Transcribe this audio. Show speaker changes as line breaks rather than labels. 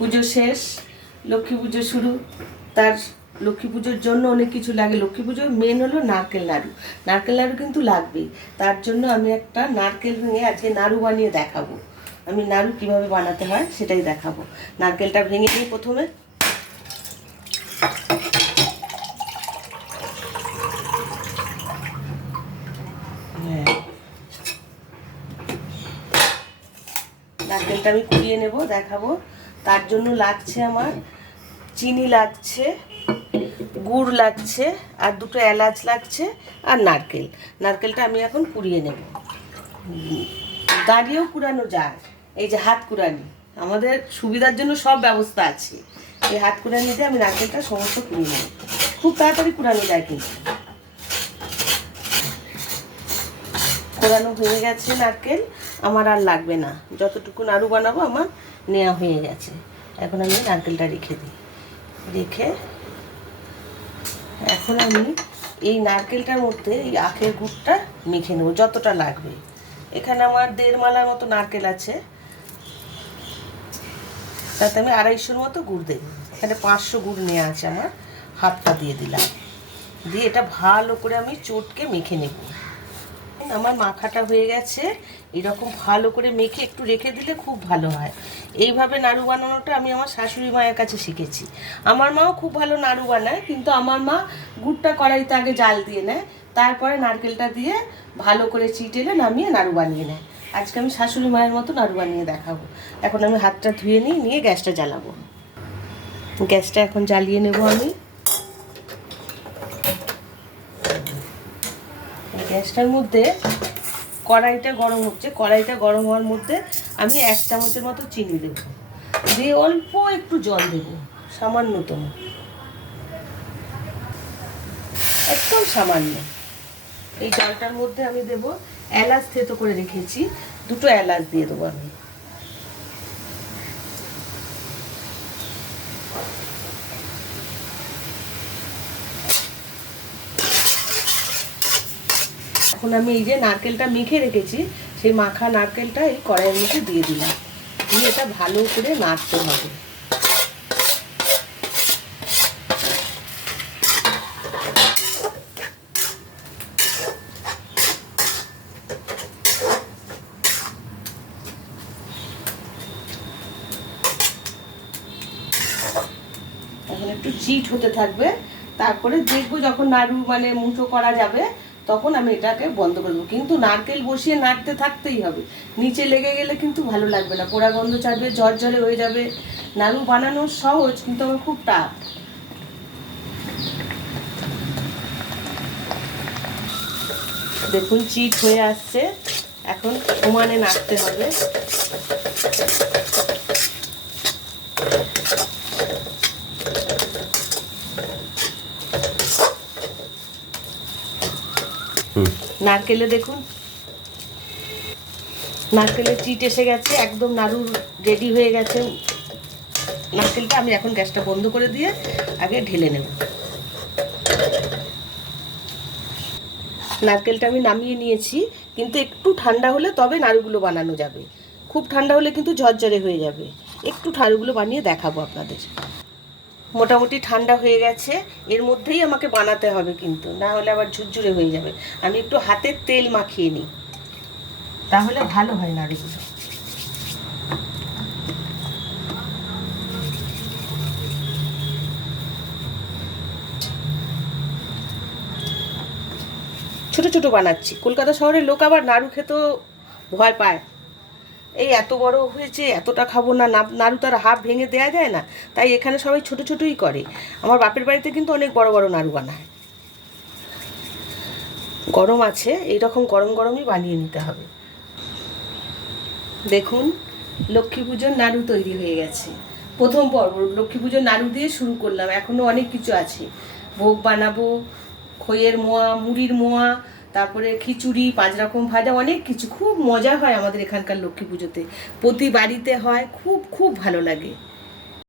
পুজো শেষ, লক্ষ্মী পুজো শুরু। তার লক্ষ্মী পুজোর জন্য অনেক কিছু লাগে। লক্ষ্মী পুজোর মেন হলো নারকেল নাড়ু নারকেল নাড়ু কিন্তু লাগবেই। তার জন্য আমি একটা নারকেল ভেঙে আজকে নাড়ু বানিয়ে দেখাবো। আমি নাড়ু কীভাবে বানাতে হয় সেটাই দেখাবো। নারকেলটা ভেঙে নিই প্রথমে হ্যাঁ। নারকেলটা আমি কুড়িয়ে নেব, দেখাবো। তার জন্য লাগছে আমার চিনি লাগছে, গুড় লাগছে, আর দুটো এলাচ লাগছে, আর নারকেল। নারকেলটা আমি এখন কুড়িয়ে নেব। দাঁড়িয়েও কুড়ানো যায়। এই যে হাত কুড়ানি, আমাদের সুবিধার জন্য সব ব্যবস্থা আছে। এই হাত কুড়ানিতে আমি নারকেলটা সমস্ত কুড়িয়ে নেব। খুব তাড়াতাড়ি কুড়ানো যায় কিন্তু। কোরানো হয়ে গেছে নারকেল, আমার আর লাগবে না। যতটুকু নাড়ু বানাবো, আমার নেওয়া হয়ে গেছে। এখন আমি নারকেলটা রেখে দিই। রেখে এখন আমি এই নারকেলটার মধ্যে এই আখের গুড়টা মেখে নেব, যতটা লাগবে। এখানে আমার দেড় মালার মতো নারকেল আছে। তাতে আমি আড়াইশোর মতো গুড় দেবো। এখানে পাঁচশো গুড় নেওয়া আছে আমার। হাফটা দিয়ে দিলাম। দিয়ে এটা ভালো করে আমি চটকে মেখে নেব। আমার মাখাটা হয়ে গেছে। এরকম ভালো করে মেখে একটু রেখে দিলে খুব ভালো হয়। এইভাবে নাড়ু বানানোটা আমি আমার শাশুড়ি মায়ের কাছে শিখেছি। আমার মাও খুব ভালো নাড়ু বানায়, কিন্তু আমার মা গুড়টা কড়াইতে আগে জাল দিয়ে নেয়, তারপরে নারকেলটা দিয়ে ভালো করে চিটেলে নামিয়ে নাড়ু বানিয়ে নেয়। আজকে আমি শাশুড়ি মায়ের মতো নাড়ু বানিয়ে দেখাবো। এখন আমি হাতটা ধুয়ে নিই নিয়ে গ্যাসটা জ্বালাবো। গ্যাসটা এখন জ্বালিয়ে নেব আমি। গ্যাসটার মধ্যে কড়াইটা গরম হচ্ছে। কড়াইটা গরম হওয়ার মধ্যে আমি এক চামচের মতো চিনি দেব। দিয়ে অল্প একটু জল দেব, সামান্যতম। একদম সামান্য। এই জলটার মধ্যে আমি দেব এলাচ থেতো করে রেখেছি। দুটো এলাচ দিয়ে দেবো আমি। এখন আমি এই যে নারকেলটা মেখে রেখেছি, সেই মাখা নারকেলটা এই কড়াইয়ের মধ্যে দিয়ে দিলাম। দিয়ে এটা ভালো করে নাড়তে হবে। এখন একটু চিট হতে থাকবে। তারপরে দেখব যখন নাড়ু মানে মুঠো করা যাবে তখন আমি এটাকে বন্ধ করে দেবো। কিন্তু নারকেল বসিয়ে নাড়তে থাকতেই হবে। নিচে লেগে গেলে কিন্তু ভালো লাগবে না। পোড়া গন্ধ ছাড়বে, জ্বর হয়ে যাবে। নাড়ু বানানো সহজ, কিন্তু আমার খুব টাফ। দেখুন, চিট হয়ে আসছে। এখন সমানে নাড়তে হবে। নারকেলে দেখুন। নারকেলের চিট এসে গেছে, একদম নাড়ুর রেডি হয়ে গেছে। নারকেলটা আমি এখন গ্যাসটা বন্ধ করে দিয়ে আগে ঢেলে নেব। নারকেলটা আমি নামিয়ে নিয়েছি, কিন্তু একটু ঠান্ডা হলে তবে নাড়ুগুলো বানানো যাবে। খুব ঠান্ডা হলে কিন্তু ঝরঝরে হয়ে যাবে। একটু নাড়ুগুলো বানিয়ে দেখাবো আপনাদের। মোটামুটি ঠান্ডা হয়ে গেছে এর মধ্যেই আমাকে বানাতে হবে কিন্তু না হলে আবার ঝুরঝুরে হয়ে যাবে। আমি একটু হাতের তেল মাখিয়ে নিই। তাহলে ভালো হয় নাড়ুগুলো ছোট ছোট বানাচ্ছি। কলকাতা শহরের লোক আবার নাড়ু খেতেও ভয় পায়। এই এত বড় হয়েছে, এতটা খাব না নাড়ু তার হাফ ভেঙে দেওয়া যায় না, তাই এখানে সবাই ছোট ছোটই করে। আমার বাপের বাড়িতে কিন্তু অনেক বড় বড় নাড়ু বানায়। গরম আছে এই রকম গরম গরমই বানিয়ে নিতে হবে। দেখুন, লক্ষ্মী পুজোর নাড়ু তৈরি হয়ে গেছে। প্রথম পর্ব, লক্ষ্মী পুজোর নাড়ু দিয়ে শুরু করলাম এখনও অনেক কিছু আছে। ভোগ বানাবো, খইয়ের মোয়া, মুড়ির মোয়া তারপরে খিচুড়ি, পাঁচ রকম ভাজা, অনেক কিছু। খুব মজা হয় আমাদের এখানকার লক্ষ্মী পুজোতে। প্রতি বাড়িতে হয়, খুব খুব ভালো লাগে।